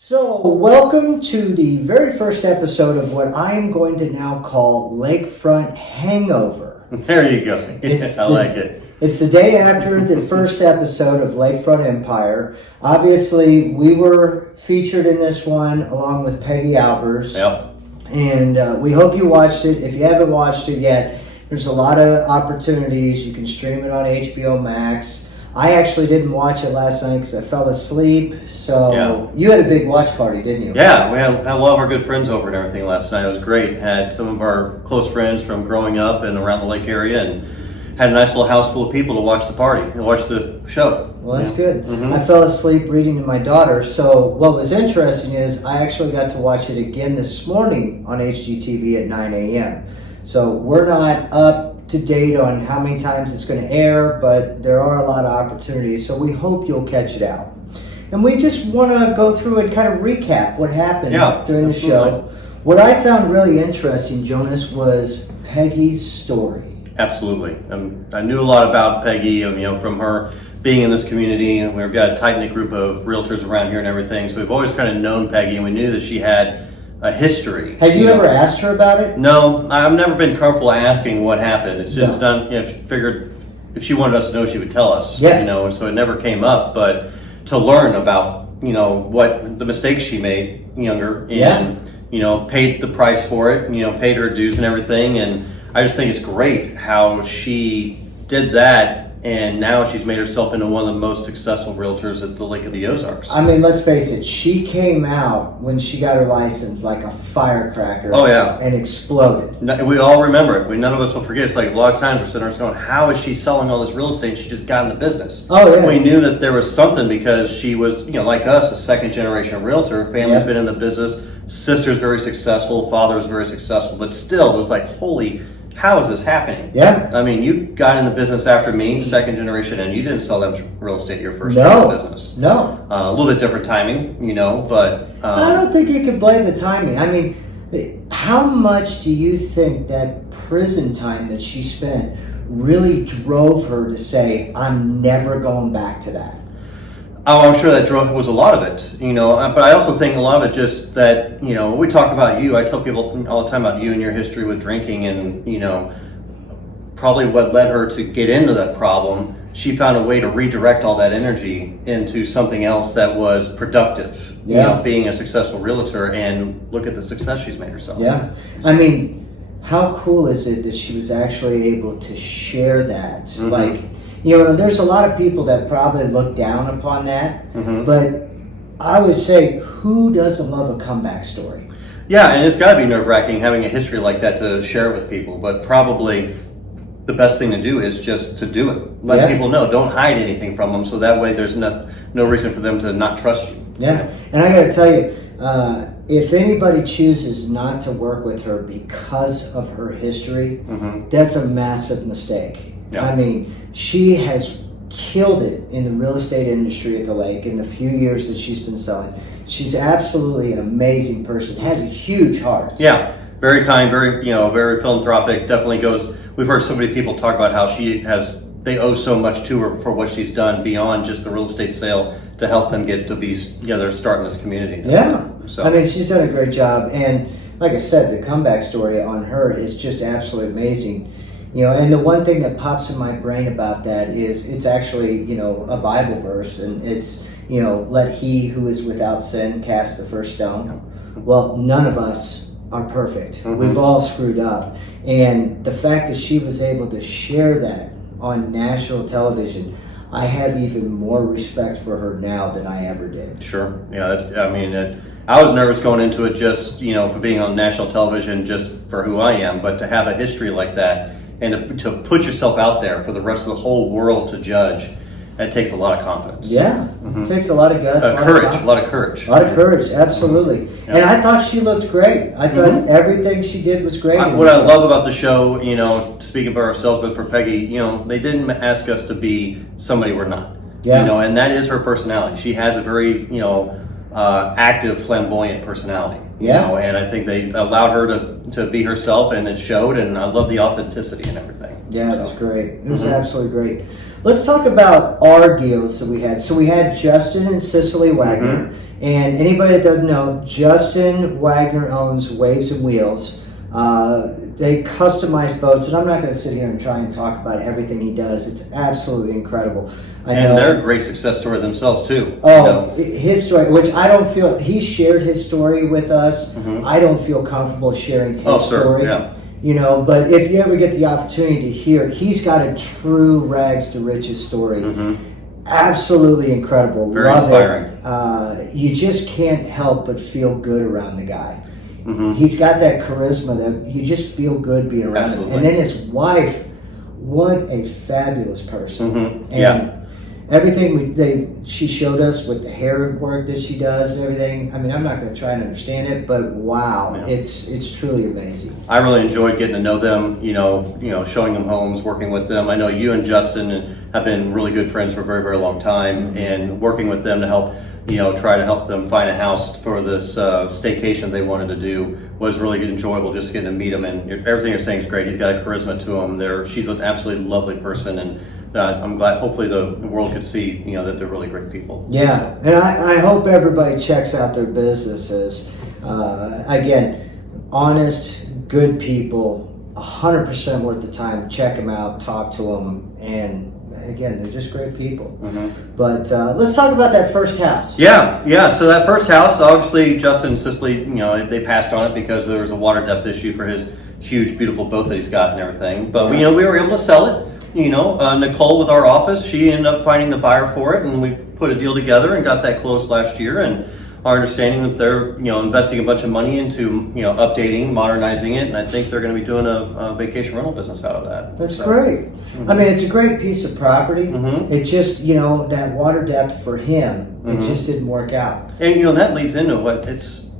So, welcome to the very first episode of what I am going to now call Lakefront Hangover. There you go. I like it. It's the day after the first episode of Lakefront Empire. Obviously, we were featured in this one along with Peggy Albers. Yep. And we hope you watched it. If you haven't watched it yet, there's a lot of opportunities. You can stream it on HBO Max. I actually didn't watch it last night because I fell asleep. So You had a big watch party, didn't you? Yeah, we had a lot of our good friends over and everything last night. It was great. Had some of our close friends from growing up and around the lake area, and had a nice little house full of people to watch the party and watch the show. Well, that's good. Mm-hmm. I fell asleep reading to my daughter. So what was interesting is I actually got to watch it again this morning on HGTV at 9 a.m. So we're not up to date on how many times it's going to air, but there are a lot of opportunities. So we hope you'll catch it out. And we just want to go through and kind of recap what happened during the show. What I found really interesting, Jonas, was Peggy's story. Absolutely. I knew a lot about Peggy, from her being in this community, and we've got a tight-knit group of realtors around here and everything. So we've always kind of known Peggy, and we knew that she had a history. Have you ever asked her about it? No, I've never been comfortable asking what happened. It's just figured if she wanted us to know, she would tell us. And so it never came up. But to learn about what the mistakes she made younger, and paid the price for it, paid her dues and everything, and I just think it's great how she did that. And now she's made herself into one of the most successful realtors at the Lake of the Ozarks. I mean, let's face it. She came out when she got her license like a firecracker. Oh, yeah. And exploded. We all remember it. None of us will forget. It's like a lot of times we're sitting there going, how is she selling all this real estate? She just got in the business. Oh, yeah. We knew that there was something because she was, like us, a second generation realtor. Family's been in the business. Sister's very successful. Father's very successful. But still, it was like, holy, how is this happening? Yeah. I mean, you got in the business after me, second generation, and you didn't sell them real estate your first year in business. No. A little bit different timing, but... I don't think you can blame the timing. I mean, how much do you think that prison time that she spent really drove her to say, I'm never going back to that? Oh, I'm sure that was a lot of it, but I also think a lot of it just that, we talk about you. I tell people all the time about you and your history with drinking and, probably what led her to get into that problem. She found a way to redirect all that energy into something else that was productive, being a successful realtor, and look at the success she's made herself. Yeah. I mean, how cool is it that she was actually able to share that? Mm-hmm. Like, there's a lot of people that probably look down upon that, but I would say, who doesn't love a comeback story? Yeah, and it's got to be nerve-wracking having a history like that to share with people, but probably the best thing to do is just to do it. Let people know. Don't hide anything from them, so that way there's no reason for them to not trust you. Yeah, and I got to tell you, if anybody chooses not to work with her because of her history, that's a massive mistake. Yeah. I mean, she has killed it in the real estate industry at the lake in the few years that she's been selling. She's absolutely an amazing person, has a huge heart. Yeah, very kind, very philanthropic, definitely goes. We've heard so many people talk about how they owe so much to her for what she's done beyond just the real estate sale to help them get to be, they're starting this community. Yeah, so. I mean, she's done a great job. And like I said, the comeback story on her is just absolutely amazing. And the one thing that pops in my brain about that is it's actually, a Bible verse, and it's, let he who is without sin cast the first stone. Well, none of us are perfect. We've all screwed up. And the fact that she was able to share that on national television, I have even more respect for her now than I ever did. Sure. Yeah, I was nervous going into it just, for being on national television just for who I am, but to have a history like that and to put yourself out there for the rest of the whole world to judge, that takes a lot of confidence. Yeah, it takes a lot of guts. A lot of courage. A lot of courage, absolutely. Yeah. And I thought she looked great. I thought everything she did was great. What I love about the show, speaking for ourselves, but for Peggy, they didn't ask us to be somebody we're not. Yeah. And that is her personality. She has a very, active, flamboyant personality. Yeah. And I think they allowed her to be herself, and it showed, and I love the authenticity and everything. Yeah, it was great. It was absolutely great. Let's talk about our deals that we had. So we had Justin and Cicely Wagner, And anybody that doesn't know, Justin Wagner owns Waves and Wheels. They customize boats, and I'm not going to sit here and try and talk about everything he does. It's absolutely incredible. And they're a great success story themselves too. Oh, his story, which I don't feel, he shared his story with us. I don't feel comfortable sharing his story. Yeah. You know, but if you ever get the opportunity to hear, he's got a true rags to riches story. Absolutely incredible. Very Love inspiring. it. You just can't help but feel good around the guy. He's got that charisma that you just feel good being around him. And then his wife, what a fabulous person. And everything she showed us with the hair work that she does and everything. I mean, I'm not going to try and understand it, but wow, it's truly amazing. I really enjoyed getting to know them. You know, showing them homes, working with them. I know you and Justin have been really good friends for a very, very long time, and working with them to help. Try to help them find a house for this staycation they wanted to do was really enjoyable. Just getting to meet him, and everything you're saying is great. He's got a charisma to him. She's an absolutely lovely person, and I'm glad. Hopefully, the world could see that they're really great people. Yeah, and I hope everybody checks out their businesses. Again, honest, good people, 100% worth the time. Check them out, talk to them, and again, they're just great people. But let's talk about that first house. Yeah. So that first house, obviously, Justin and Cicely, they passed on it because there was a water depth issue for his huge, beautiful boat that he's got and everything. But we were able to sell it. Nicole with our office, she ended up finding the buyer for it, and we put a deal together and got that closed last year. And our understanding that they're investing a bunch of money into updating, modernizing it, and I think they're going to be doing a vacation rental business out of that. That's great. I mean, it's a great piece of property. It just that water depth for him, it just didn't work out. And that leads into what it's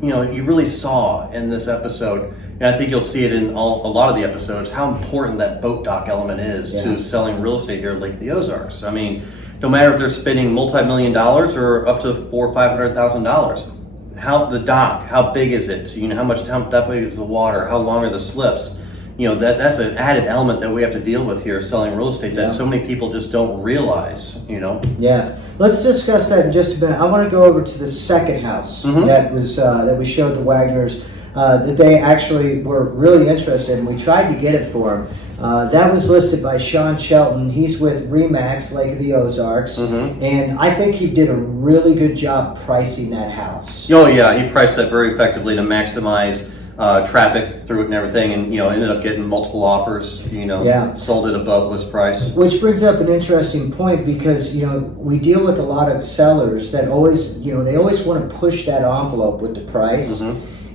you really saw in this episode, and I think you'll see it in a lot of the episodes, how important that boat dock element is to selling real estate here at Lake of the Ozarks. I mean, no matter if they're spending multi-million dollars or up to $400,000 or $500,000, how big is it? How big is the water? How long are the slips? That's an added element that we have to deal with here selling real estate that so many people just don't realize. Yeah, let's discuss that in just a minute. I want to go over to the second house that we showed the Wagners that they actually were really interested in. We tried to get it for them. That was listed by Sean Shelton. He's with Remax, Lake of the Ozarks, and I think he did a really good job pricing that house. Oh yeah, he priced that very effectively to maximize traffic through it and everything, and ended up getting multiple offers. Sold it above list price. Which brings up an interesting point because we deal with a lot of sellers that always they always want to push that envelope with the price.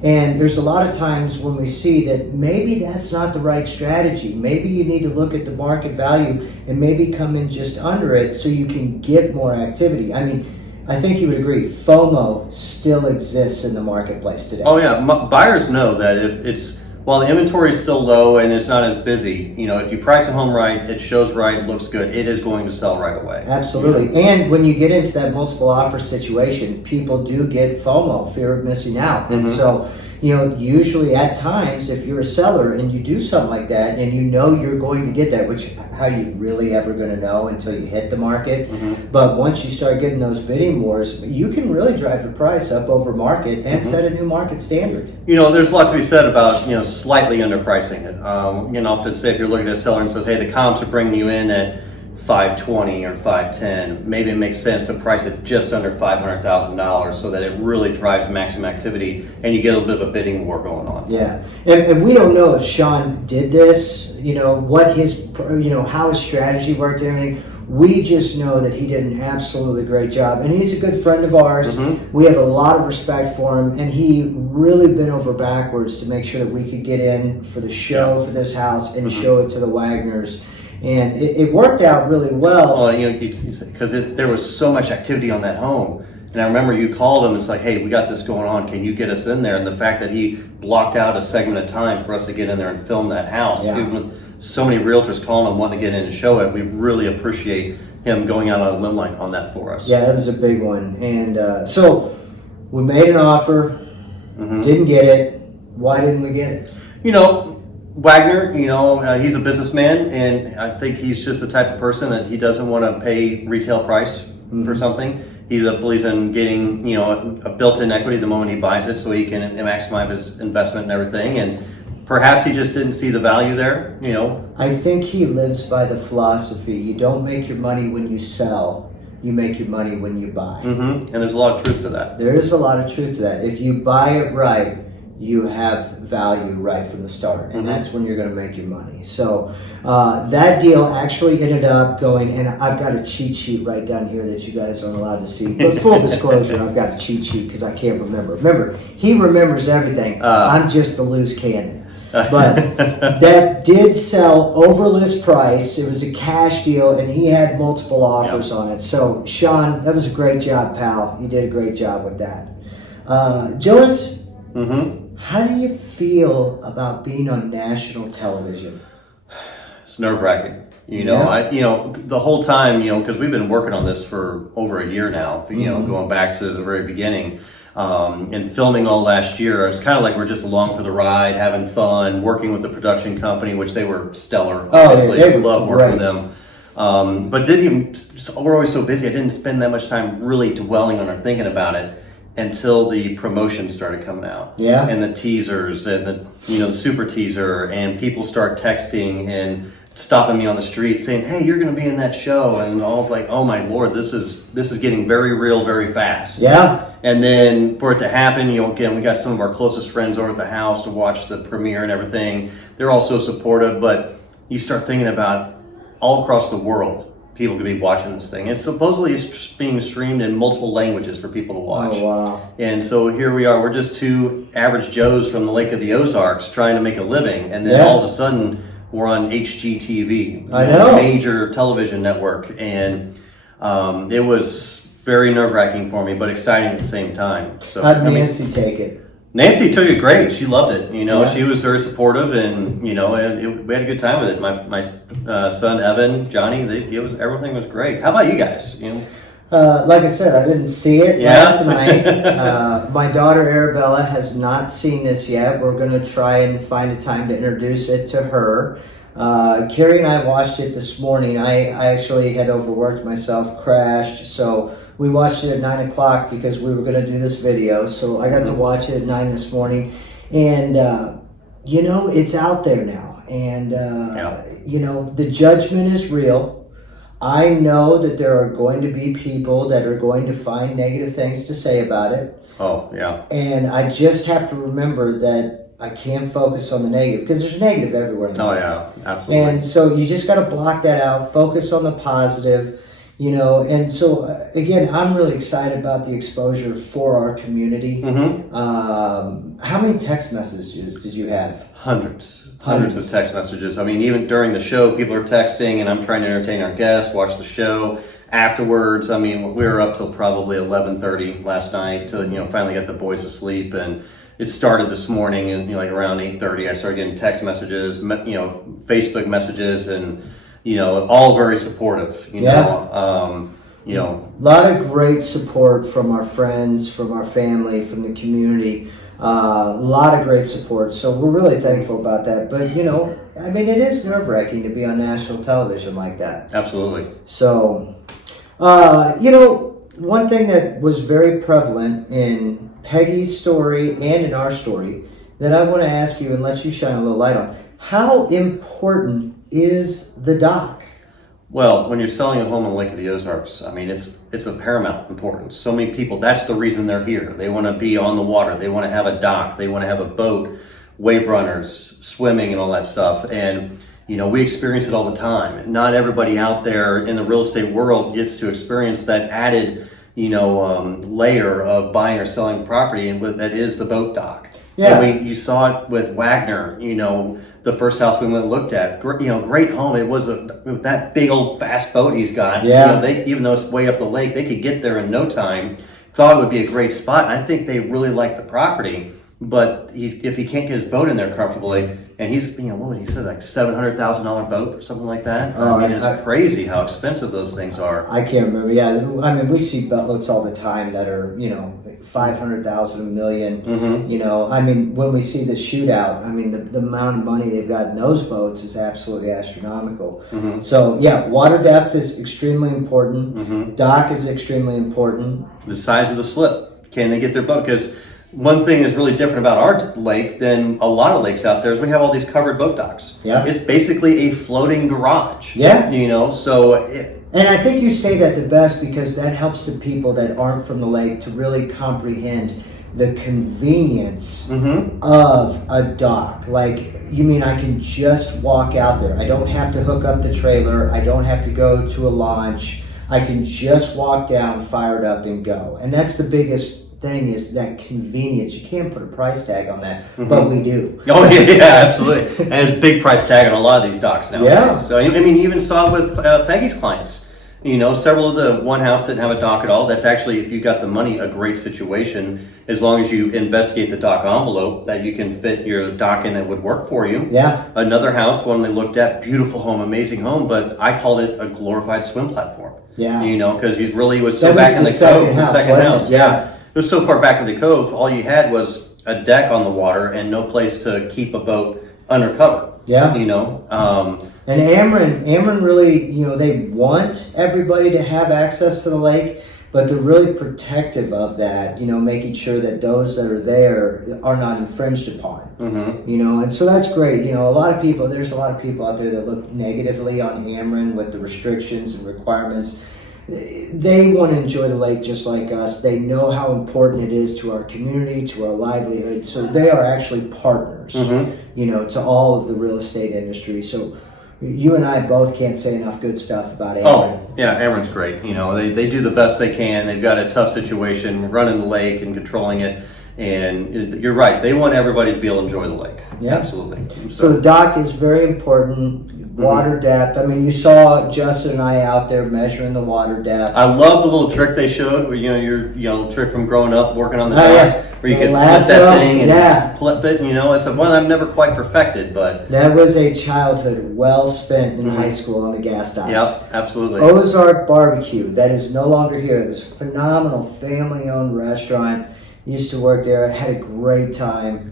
And there's a lot of times when we see that maybe that's not the right strategy. Maybe you need to look at the market value and maybe come in just under it so you can get more activity. I mean, I think you would agree, FOMO still exists in the marketplace today. Oh yeah, buyers know that while the inventory is still low and it's not as busy, if you price a home right, it shows right, looks good, it is going to sell right away. Absolutely. And when you get into that multiple offer situation, people do get FOMO, fear of missing out. And so, usually at times, if you're a seller and you do something like that and you're going to get that, which how are you really ever going to know until you hit the market? But once you start getting those bidding wars, you can really drive the price up over market and set a new market standard. There's a lot to be said about, slightly underpricing it. Often say if you're looking at a seller and says, hey, the comps are bringing you in at 520 or 510, maybe it makes sense to price it just under $500,000 so that it really drives maximum activity and you get a little bit of a bidding war going on. Yeah, and we don't know if Sean did this, what his, how his strategy worked and everything. We just know that he did an absolutely great job, and he's a good friend of ours. We have a lot of respect for him, and he really bent over backwards to make sure that we could get in for the show for this house and show it to the Wagners. And it worked out really well. Because there was so much activity on that home. And I remember you called him and it's like, hey, we got this going on. Can you get us in there? And the fact that he blocked out a segment of time for us to get in there and film that house, even with so many realtors calling him wanting to get in and show it, we really appreciate him going out on a limb like on that for us. Yeah, that was a big one. And so we made an offer, didn't get it. Why didn't we get it? Wagner, he's a businessman, and I think he's just the type of person that he doesn't want to pay retail price for something. he believes in getting, a built-in equity the moment he buys it so he can maximize his investment and everything. And perhaps he just didn't see the value there, I think he lives by the philosophy, you don't make your money when you sell, you make your money when you buy. And there's a lot of truth to that. There is a lot of truth to that. If you buy it right, you have value right from the start, and that's when you're going to make your money. So that deal actually ended up going, and I've got a cheat sheet right down here that you guys aren't allowed to see. But full disclosure, I've got a cheat sheet because I can't remember. Remember, he remembers everything. I'm just the loose cannon. But that did sell over list price. It was a cash deal, and he had multiple offers on it. So, Sean, that was a great job, pal. You did a great job with that. Jonas? How do you feel about being on national television? It's nerve-wracking. The whole time, because we've been working on this for over a year now, going back to the very beginning, and filming all last year. It's kind of like we're just along for the ride, having fun, working with the production company, which they were stellar. Obviously, we love working with them. But we're always so busy, I didn't spend that much time really dwelling on or thinking about it until the promotion started coming out. Yeah. And the teasers and the super teaser, and people start texting and stopping me on the street saying, "Hey, you're going to be in that show." And I was like, "Oh my Lord, this is getting very real very fast." Yeah. And then for it to happen, again, we got some of our closest friends over at the house to watch the premiere and everything. They're all so supportive, but you start thinking about all across the world, people could be watching this thing. And supposedly it's being streamed in multiple languages for people to watch. Oh, wow. And so here we are. We're just two average Joes from the Lake of the Ozarks trying to make a living. And then all of a sudden, we're on HGTV, a major television network. And it was very nerve-wracking for me, but exciting at the same time. So, how'd Nancy take it? Nancy took it great. She loved it. She was very supportive, and we had a good time with it. My son Evan, Johnny, everything was great. How about you guys? Like I said, I didn't see it last night. My daughter Arabella has not seen this yet. We're going to try and find a time to introduce it to her. Carrie and I watched it this morning. I actually had overworked myself, crashed, so we watched it at 9 o'clock because we were going to do this video. So I got to watch it at 9 this morning. And, it's out there now. And, the judgment is real. I know that there are going to be people that are going to find negative things to say about it. Oh, yeah. And I just have to remember that I can't focus on the negative because there's negative everywhere in the life. Yeah, absolutely. And so you just got to block that out, focus on the positive. And so again, I'm really excited about the exposure for our community. How many text messages did you have? Hundreds of text messages. I mean, even during the show, people are texting, and I'm trying to entertain our guests, watch the show. Afterwards, I mean, we were up till probably 11:30 last night to finally get the boys to sleep, and it started this morning, and like around 8:30, I started getting text messages, Facebook messages, and all very supportive. A lot of great support from our friends, from our family, from the community. A lot of great support. So we're really thankful about that. But, it is nerve-wracking to be on national television like that. Absolutely. So, one thing that was very prevalent in Peggy's story and in our story that I want to ask you and let you shine a little light on. How important is the dock? Well, when you're selling a home on the Lake of the Ozarks, I mean, it's of paramount importance. So many people, that's the reason they're here. They want to be on the water. They want to have a dock. They want to have a boat, wave runners, swimming, and all that stuff. And, we experience it all the time. Not everybody out there in the real estate world gets to experience that added, layer of buying or selling property, and that is the boat dock. Yeah. And you saw it with Wagner, the first house we went and looked at. Great home. It was that big old fast boat he's got. Yeah. Even though it's way up the lake, they could get there in no time. Thought it would be a great spot. And I think they really liked the property. But if he can't get his boat in there comfortably, and he's, what would he say, like $700,000 boat or something like that? Oh, it's crazy how expensive those things are. I can't remember. Yeah, I mean, we see boats all the time that are, 500,000, a million. I mean, when we see the shootout, I mean, the amount of money they've got in those boats is absolutely astronomical. So, yeah, water depth is extremely important. Dock is extremely important. The size of the slip. Can they get their boat? Because one thing is really different about our lake than a lot of lakes out there is we have all these covered boat docks. Yeah. It's basically a floating garage. Yeah. And I think you say that the best because that helps the people that aren't from the lake to really comprehend the convenience of a dock. Like, you mean I can just walk out there. I don't have to hook up the trailer. I don't have to go to a launch. I can just walk down, fire it up, and go. And that's the biggest thing is that convenience. You can't put a price tag on that, but we do. Oh yeah, absolutely. And there's a big price tag on a lot of these docks nowadays. Yeah. So I mean, you even saw it with Peggy's clients. Several of the one house didn't have a dock at all. That's actually, if you got the money, a great situation. As long as you investigate the dock envelope, that you can fit your dock in that would work for you. Yeah. Another house, one they looked at, beautiful home, amazing home, but I called it a glorified swim platform. Yeah. Because it really was so back in the cove. The second house. Yeah. It was so far back in the cove, all you had was a deck on the water and no place to keep a boat undercover. Yeah. And Ameren really, they want everybody to have access to the lake, but they're really protective of that, making sure that those that are there are not infringed upon. And so that's great. There's a lot of people out there that look negatively on Ameren with the restrictions and requirements. They want to enjoy the lake just like us. They know how important it is to our community, to our livelihood. So they are actually partners, to all of the real estate industry. So you and I both can't say enough good stuff about Ameren. Oh, yeah, Ameren's great. They do the best they can. They've got a tough situation running the lake and controlling it. And you're right. They want everybody to be able to enjoy the lake. Yeah. Absolutely. So the dock is very important. Water depth. I mean, you saw Justin and I out there measuring the water depth. I love the little trick they showed, where your trick from growing up working on the docks, where you could flip that thing and flip it. It's one I've never quite perfected, but that was a childhood well spent in high school on the gas docks. Yep, absolutely. Ozark Barbecue, that is no longer here. It was a phenomenal family-owned restaurant. Used to work there. I had a great time.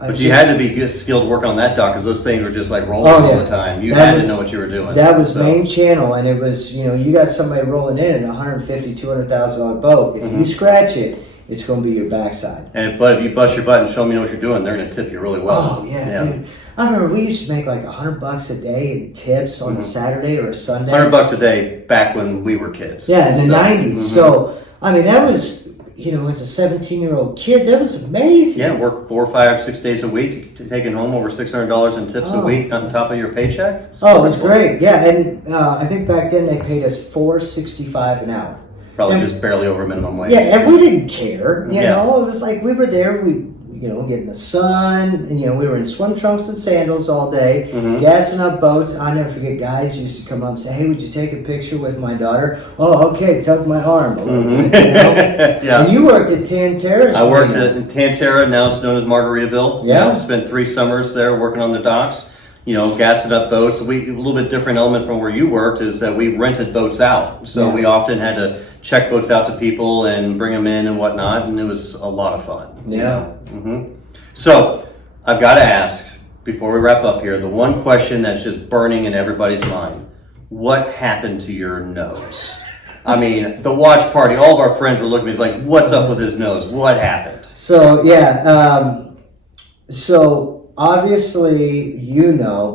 But you had to be good, skilled working on that dock because those things were just like rolling all the time. You had to know what you were doing. That was main channel, and it was you got somebody rolling in a $150,000, $200,000 boat. If you scratch it, it's going to be your backside. But if you bust your butt and show me what you're doing, they're going to tip you really well. Oh yeah, dude. I remember we used to make like $100 a day in tips on a Saturday or a Sunday. $100 a day back when we were kids. Yeah, in the 90s. So I mean, that was. As a 17-year-old kid, that was amazing. Yeah, work 4, 5, 6 days a week, taking home over $600 in tips a week on top of your paycheck. It was great. Yeah, and I think back then they paid us $4.65 an hour. Probably just barely over minimum wage. Yeah, and we didn't care. It was like we were there. We get in the sun. We were in swim trunks and sandals all day, gassing up boats. I'll never forget, guys used to come up and say, "Hey, would you take a picture with my daughter?" "Oh, okay, tug my arm." And you worked at Tan Terrace. I worked at Tan Terra, now it's known as Margaritaville. Yeah. Spent 3 summers there working on the docks. Gassing up boats. A little bit different element from where you worked is that we rented boats out. So we often had to check boats out to people and bring them in and whatnot, and it was a lot of fun. Yeah. So I've got to ask, before we wrap up here, the one question that's just burning in everybody's mind. What happened to your nose? I mean, the watch party, all of our friends were looking at me like, what's up with his nose? What happened? So, so obviously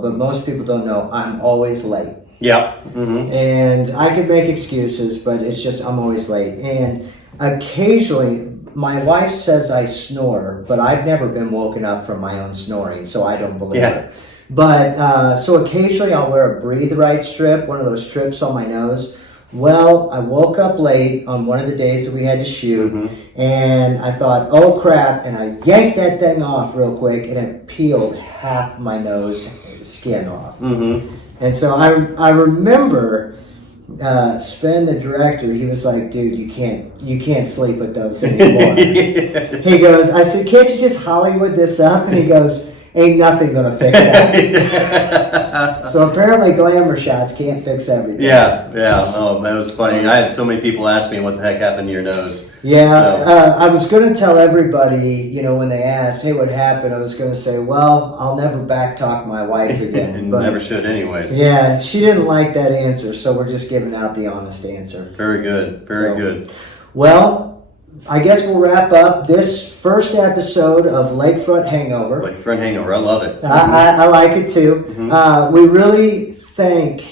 but most people don't know, I'm always late. Yeah. And I could make excuses, but it's just I'm always late. And occasionally, my wife says I snore, but I've never been woken up from my own snoring, so I don't believe her. But so occasionally I'll wear a breathe right strip, one of those strips on my nose. Well, I woke up late on one of the days that we had to shoot, and I thought, oh crap, and I yanked that thing off real quick, and it peeled half my nose skin off. And so I remember Sven, the director, he was like, dude, you can't sleep with those anymore. He goes, I said, can't you just Hollywood this up? And he goes, ain't nothing gonna fix that. So apparently glamour shots can't fix everything. Yeah. Oh, that was funny. I had so many people ask me what the heck happened to your nose. Yeah, so. I was going to tell everybody, when they asked, hey, what happened? I was going to say, well, I'll never backtalk my wife again. And but, never should anyways. Yeah, she didn't like that answer, so we're just giving out the honest answer. Very good. Very good. Well, I guess we'll wrap up this first episode of Lakefront Hangover. Lakefront Hangover. I love it. I like it too. Mm-hmm. We really thank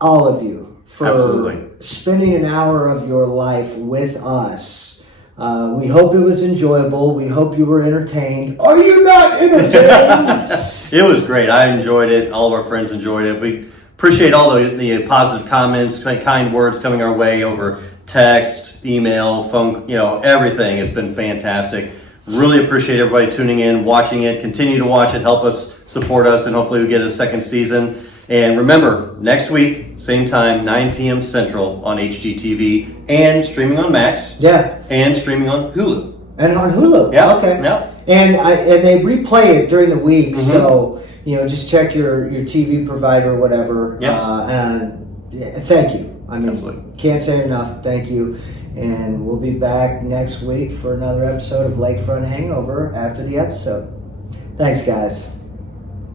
all of you for spending an hour of your life with us. We hope it was enjoyable. We hope you were entertained. Are you not entertained? It was great. I enjoyed it. All of our friends enjoyed it. We appreciate all the positive comments, kind words coming our way over text, email, phone, everything. It's been fantastic. Really appreciate everybody tuning in, watching it. Continue to watch it. Help us, support us, and hopefully we get a second season. And remember, next week, same time, 9 p.m. Central on HGTV and streaming on Max. Yeah. And streaming on Hulu. And on Hulu. Yeah. Okay. Yeah. And they replay it during the week, so just check your TV provider or whatever. Yeah. And thank you. I mean, Absolutely. Can't say enough. Thank you. And we'll be back next week for another episode of Lakefront Hangover after the episode. Thanks, guys.